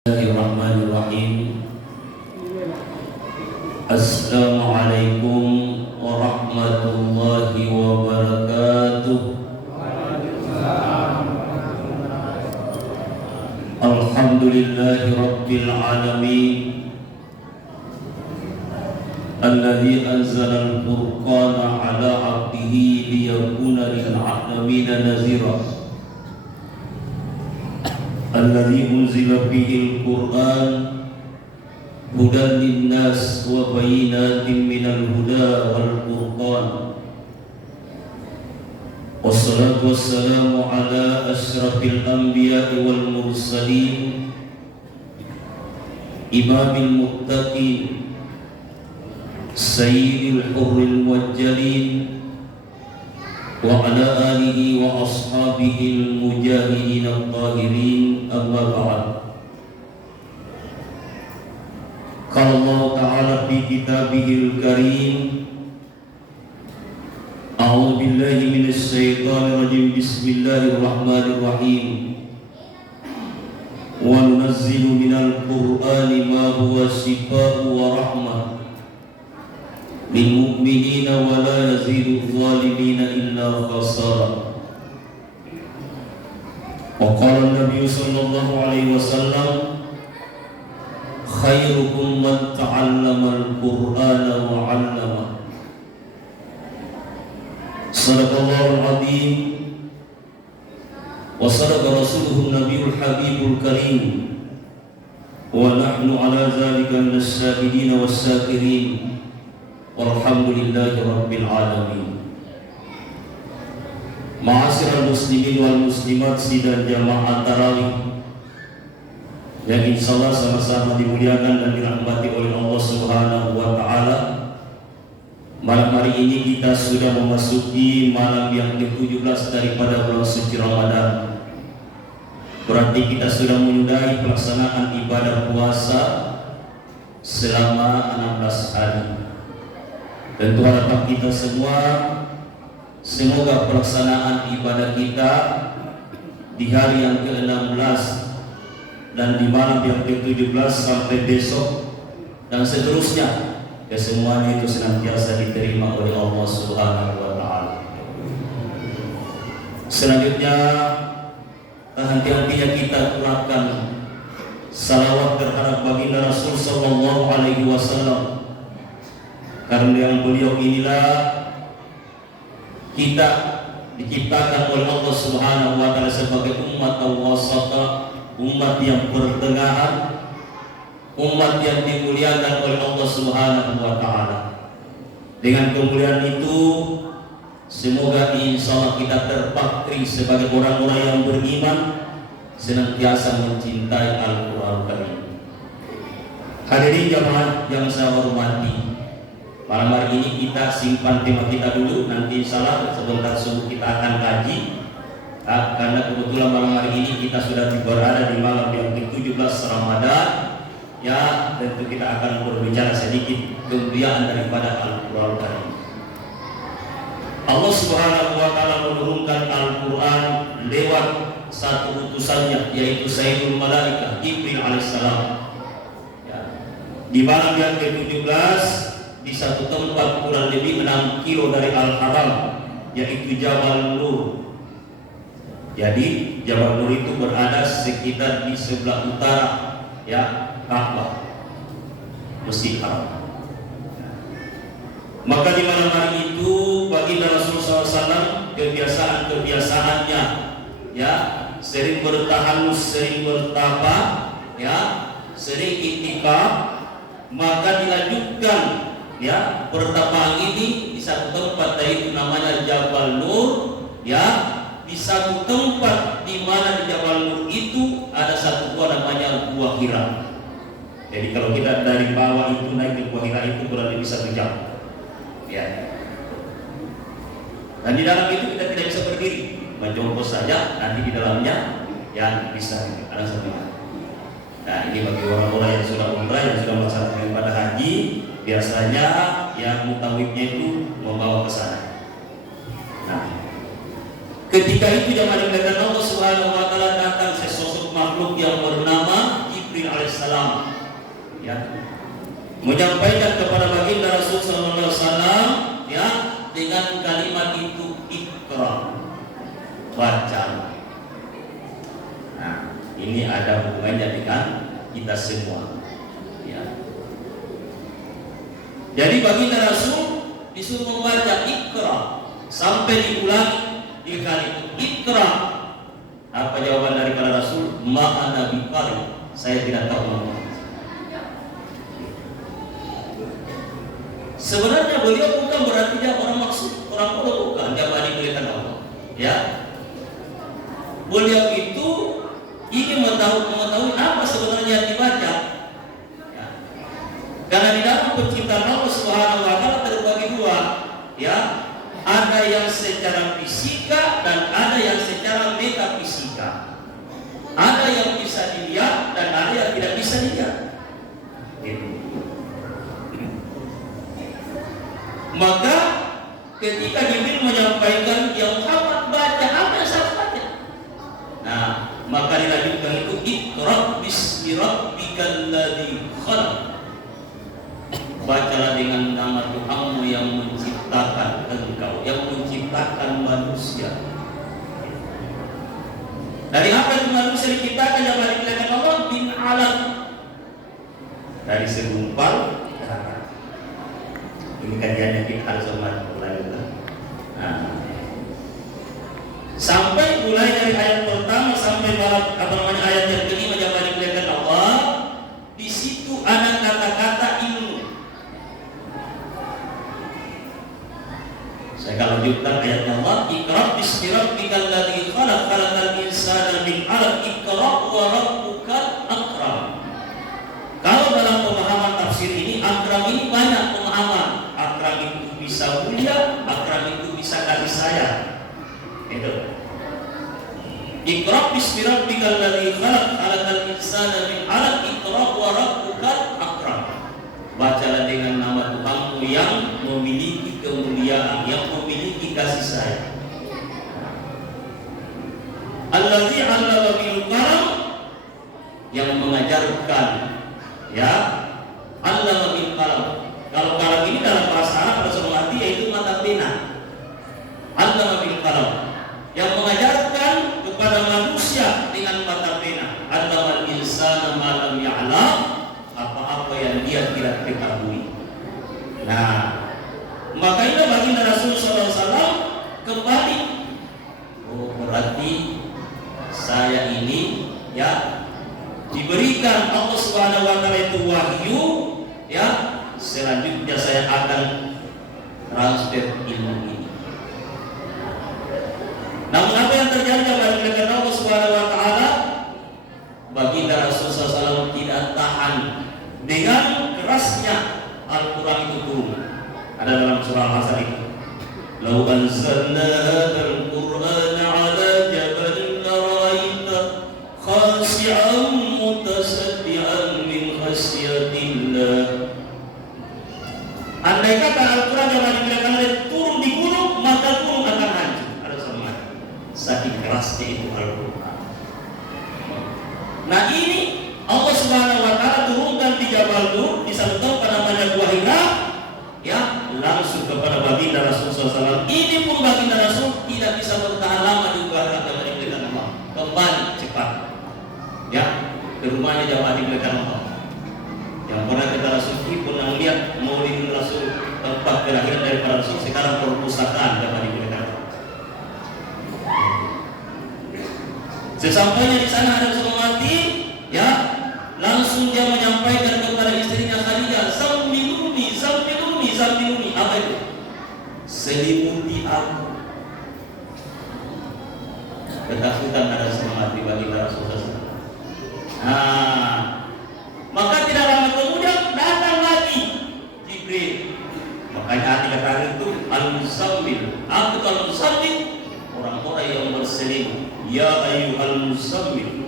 Bismillahirrahmanirrahim. Assalamualaikum warahmatullahi wabarakatuh. Alhamdulillahi rabbil alamin, alladzi anzala al-furqana ala 'abdihi liyakuna lil 'alamina nazira. Alladzi unzila fihi al-Qur'an hudan lin-nas wa bayyinatin minal huda wal furqan. Wassalatu wassalamu ala asyrafil anbiya'i wal mursalin, imamil muttaqin, sayyidil hurril muwajjalin, wa ala alihi wa ashabihil mujahidin al-tahirin, amma ba'd. Qala Allah ta'ala fi kitabihil karim, a'udzu billahi minasy syaithanir rajim, bismillahirrahmanirrahim. Wa nunazzilu minal qur'ani ma huwa shifaa'un wa rahmah lil mu'minina wa la yazidu adh-dhalimina illa khasara. Wa qala an-nabiy sallallahu alaihi wasallam, khairukum man ta'allama al-Qur'ana wa 'allama. Sadaqallahul 'azim wa sadaqa rasuluhun nabiyul habibul karim, wa nahnu ala dzalika minas syahidin was-syakirin. Walhamdulillahi rabbil alamin. Ma'asyiral muslimin wal muslimat, sidang jamaah tarawih yang insyaallah sama-sama dimuliakan dan dirahmati oleh Allah Subhanahu wa taala. Malam hari ini kita sudah memasuki malam yang ke-17 daripada bulan suci Ramadan. Berarti kita sudah menyudahi pelaksanaan ibadah puasa selama 16 hari. Tentu harapan kita semua, semoga pelaksanaan ibadah kita di hari yang ke-16 dan di malam yang ke-17 sampai besok dan seterusnya, semuanya itu senantiasa diterima oleh Allah Subhanahu wa taala. Selanjutnya, henti-hentinya kita kurangkan salawat terhadap baginda Rasul sallallahu alaihi wasallam, karena yang beliau inilah kita diciptakan oleh Allah Subhanahu wa taala sebagai umat al-wasata, umat yang pertengahan, umat yang dimuliakan oleh Allah Subhanahu wa taala. Dengan kemuliaan itu, semoga insyaallah kita terpatri sebagai orang-orang yang beriman, senantiasa mencintai Al-Qur'an Karim. Hadirin jamaah yang saya hormati, malam hari ini kita simpan tema kita dulu, nanti insyaallah sebentar subuh kita akan kaji. Karena kebetulan malam hari ini kita sudah berada di malam yang ke-17 Ramadan, ya tentu kita akan berbicara sedikit kemuliaan daripada Al-Qur'an Karim. Allah Subhanahu wa taala menurunkan Al-Qur'an lewat satu utusannya, yaitu Sayyidul Malaikah Jibril alaihissalam. Ya. Di malam yang ke-17 di satu tempat kurang lebih 6 kilo dari Al-Haram, yaitu Jabal Nur. Jadi Jabal Nur itu berada sekitar di sebelah utara, ya, Ka'bah, Masjid Haram. Maka di malam hari itu baginda Rasulullah SAW kebiasaannya, ya, sering bertahanus, sering bertapa, ya, sering iktikaf. Maka dilanjutkan, ya, pertapaan ini di satu tempat, yaitu namanya Jabal Nur, ya, di satu tempat di mana di Jabal Nur itu ada satu gua namanya Gua Hira. Jadi kalau kita dari bawah itu naik ke Gua Hira itu kurang lebih 1 jam, ya. Dan di dalam itu kita tidak bisa berdiri, menjongkok saja, nanti di dalamnya yang bisa ada satu. Nah, ini bagi orang-orang yang sudah umrah, yang sudah melaksanakan ibadah haji, biasanya yang mutawifnya itu membawa ke sana. Nah, ketika itu zaman Allah Subhanahu wa taala datang sesosok makhluk yang bernama Jibril Wasallam, ya, menyampaikan kepada baginda Rasul sallallahu alaihi wasallam, ya, dengan kalimat itu, Iqra, baca. Nah, ini ada hubungannya dengan kita semua, ya. Jadi baginda Rasul disuruh membaca Iqra sampai diulangi di kali itu, Iqra. Apa jawaban dari para Rasul? Ma'ana biqari, saya tidak tahu ngomong. Sebenarnya beliau bukan berarti dia orang maksud, orang bodoh, bukan, jangan dimuliakan Allah, ya. Beliau itu ingin mengetahui apa sebenarnya yang dibaca, ya. Karena di dalam penciptaan Allah Subhanahu wa taala terbagi dua, ya. Ada yang secara fisika dan ada yang secara metafisika. Ada yang bisa dilihat dan ada yang tidak bisa dilihat. Gitu. Maka ketika Jibril menyampaikan, ya Muhammad baca apa yang saya baca. Nah, maka dilanjutkan itu, Iqra bismi rabbikal ladzi khalaq. Bacalah dengan nama Tuhanmu yang menciptakan engkau, yang menciptakan manusia. Dari apa yang manusia diciptakan yang dikatakan Allah? Bin alaq, dari segumpal. Ini kajiannya kita harus mulai dulu. Nah, sampai mulai dari ayat pertama sampai ayat yang kelima yang dikatakan Allah. Di situ ada kata-kata ilmu. Saya akan lanjutkan ayatnya Allah. Iqra bismi rabbikal ladzi khalaq, khalaqal insana min 'alaq, iqra wa rabbukal akram. Kalau dalam pemahaman tafsir ini, akram ini banyak pemahaman. Akram itu bisa mulia, akram itu bisa kasih sayang. Itu. Iqra bismi rabbikal ladzi khalaq, khalaqal insana min 'alaq, iqra wa rabbukal akram. Bacalah dengan nama Tuhanmu yang memiliki kemuliaan, yang memiliki kasih sayang. Allazi 'allama bil qalam, yang mengajarkan, ya, 'allama bil qalam. Kalau qalam ini dalam bahasa Arab pada sebuah arti yaitu mata pena. 'Allama bil qalam, yang mengajarkan kepada manusia dengan mata pena. 'Allamal insana ma lam ya'lam, apa-apa yang dia tidak ketahui. Nah, maka ini baginda Rasul SAW kembali. Oh, berarti saya ini, ya, diberikan Allah Subhanahu wa taala itu wahyu, ya. Selanjutnya saya akan transfer ilmu ini. Namun apa yang terjadi kepada Allah Subhanahu wa taala? Baginda Rasul SAW tidak tahan dengan kerasnya Al-Quran itu turun. Ada dalam surah Al-Asr itu, "Lau anzalna hadzal Qur'ana 'ala jabalin lara'aita khashi'an mutasaddian min khasyatillah." Andai kata Al-Quran yang dibilang turun di gunung, maka gunung akan hancur. Ada sama. Saking kerasnya itu Al-Quran. Nah, ini Allah Subhanahu wa taala turunkan di Jabal Nur, di satu tempat namanya Gua Hira, ya, langsung kepada baginda Rasul SAW. Ini pun baginda Rasul tidak bisa bertahan lama di Gua Hira kepada diberikan Allah. Kembali cepat, ya, ke rumahnya jamaah diberikan Allah. Yang pernah kita Rasul pernah melihat Maulid Rasul, tempat kelahiran daripada Rasul, sekarang perpustakaan jamaah diberikan Allah. Sesampainya di sana ada seorang mati, ya, langsung dia menyampaikan kepada istrinya Khadijah, "Zammiluni, zammiluni, zammiluni." Apa itu? Selimuti aku. Ketakutan ada seorang mati bagi Rasulullah. Nah, maka tidak lama kemudian datang lagi Jibril. Makanya hati kata itu al-muzammil. Apa itu al-muzammil? Orang-orang yang berselimut. Ya ayyuhal muzammil.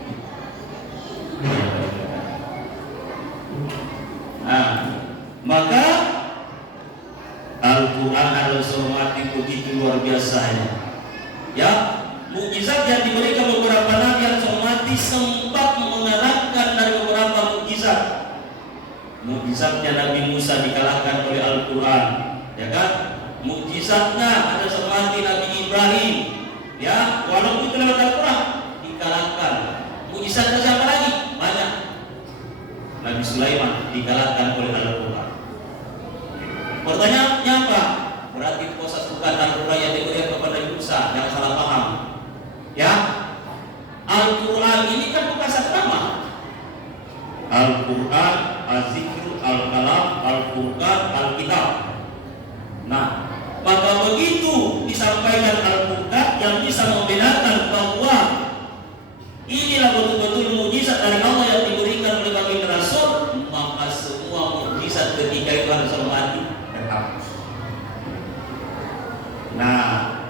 Nah, maka Al-Quran adalah sesuatu begitu luar biasanya, ya. Mukjizat yang diberikan beberapa nabi yang mati sempat mengalahkan dari beberapa mukjizat mukjizatnya Nabi Musa dikalahkan oleh Al-Quran, ya kan? Mukjizatnya ada seperti Nabi Ibrahim, ya, walaupun itu lewat Al-Quran dikalahkan. Mukjizatnya siapa lagi? Banyak. Nabi Sulaiman dikalahkan oleh Al-Quran. Pertanyaannya apa? Berarti proses bukan Al-Quran yang diberikan kepada Musa, jangan salah paham. Ya, Al-Quran ini kan bukan satu nama. Al-Quran, Az-Zikr, Al-Kalam, Al-Furqan, Al-Kitab. Nah, maka begitu disampaikan Al-Furqan yang bisa membedakan bahwa inilah betul-betul mukjizat dari Allah yang diberikan oleh baginda Rasul, maka semua mukjizat ketika itu harus mati dan hapus. Nah,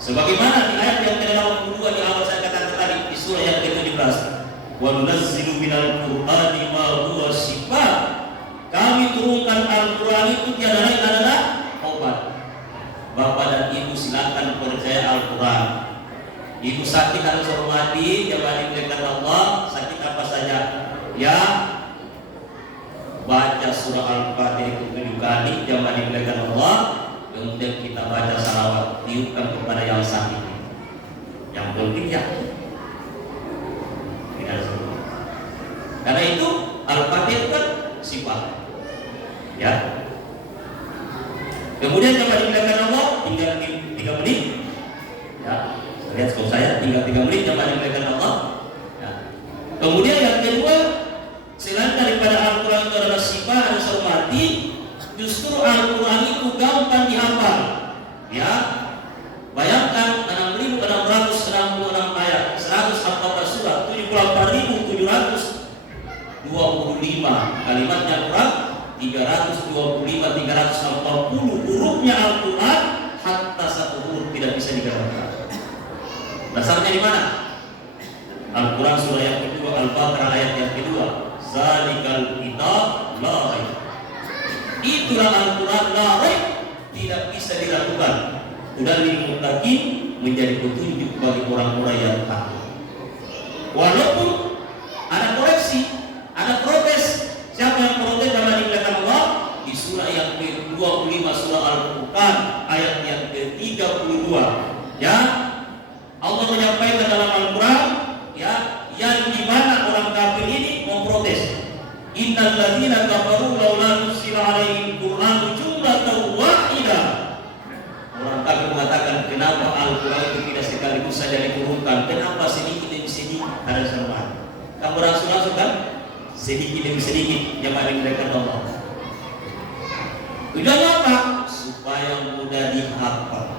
sebagaimana di ayat yang ke-82 di awal saya katakan tadi di surah yang ke-17, wa nunazzilu minal qur'ani ma huwa shifaa. Kami turunkan Al-Quran itu tiada lain adalah obat. Bapak dan Ibu silakan percaya Al-Quran. Ibu sakit harus hormati, jangan dimuliakan Allah. Sakit apa saja, ya, baca surah Al-Fatihah itu 7 kali, jangan dimuliakan Allah. Kemudian kita baca salawat, tiupkan kepada yang sakit. Yang penting ya, tidak semua. Karena itu Al-Fatihah kan sifat, ya. Kemudian jangan dimuliakan Allah, tinggal 3 menit, ya. Lihat skop saya, tinggal 3 menit jangan dimuliakan Allah. Ya. Kemudian yang kedua, selain daripada Al-Quran itu adalah sifat harus hormati, justru Al-Quran itu gampang dihafal. Ya, bayangkan 6.666 ayat, 114 surat, 74.725 kalimatnya Al-Quran, 340 hurufnya Al-Quran, hatta satu huruf tidak bisa digambarkan. Dasarnya di mana? Al-Quran surah yang kedua, Al-Baqarah ayat yang kedua, zalikal kitab la raib. Itulah Al-Quran la raib, tidak bisa diragukan. Hudal muttaqin, menjadi petunjuk bagi orang-orang yang takut. Walaupun ada koreksi, ada protes. Siapa yang protes dalam dimuliakan Allah? Di surah yang ke-25 surah Al-Furqan ayat yang ke-32. Ya, Allah menyampaikan dalam Al-Quran, ya, yang dimana orang kafir ini memprotes. Innal ladzina kafaru laula nuzila alaihim Qur'anun jumlatan wahidah. Orang kafir mengatakan, kenapa Al-Quran itu tidak sekaligus saja diturunkan? Kenapa sedikit demi sedikit ada seruan? Kamu langsung kan? Sedikit demi sedikit yang dimuliakan Allah. Tujuannya apa? Supaya mudah dihafal.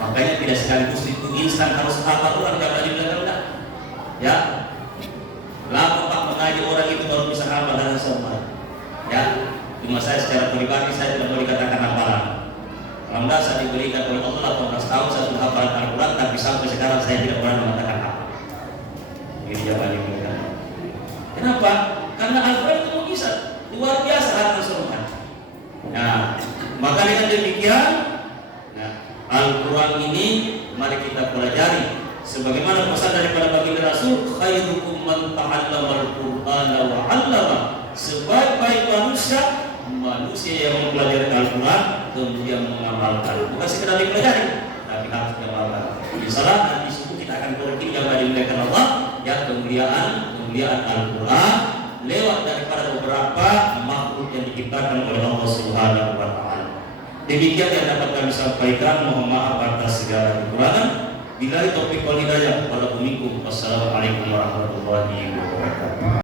Makanya tidak sekaligus itu instan harus hafal Quran karena dimuliakan. Ya, lama Pak mengaji orang itu baru bisa hafal dengan semua. Ya, cuma saya secara pribadi saya tidak boleh katakan hafalan. Alhamdulillah saya diberikan oleh Allah 18 tahun saya sudah hafal Al-Quran, tapi sampai sekarang saya tidak pernah mengatakan hafal. Ini jawabannya mereka. Kenapa? Karena Al-Quran itu mukjizat luar biasa hafal semua. Nah, maka dengan demikian, nah, Al-Quran ini mari kita pelajari. Sebagaimana pesan daripada baginda Rasul, khairukum man ta'allama al-Qur'ana wa 'allama. Sebaik-baik manusia yang mempelajari Al-Quran kemudian mengamalkan. Bukan sekedar dipelajari, tapi harus diamalkan. Insyaallah nanti subuh kita akan berpikir yang dimuliakan Allah, yang kemuliaan Al-Quran lewat daripada beberapa makhluk yang diciptakan oleh Allah Subhanahu wa taala. Demikian yang dapat kami sampaikan, mohon maaf atas segala kekurangan. Bila topik wal hidayah, wassalamualaikum warahmatullahi wabarakatuh.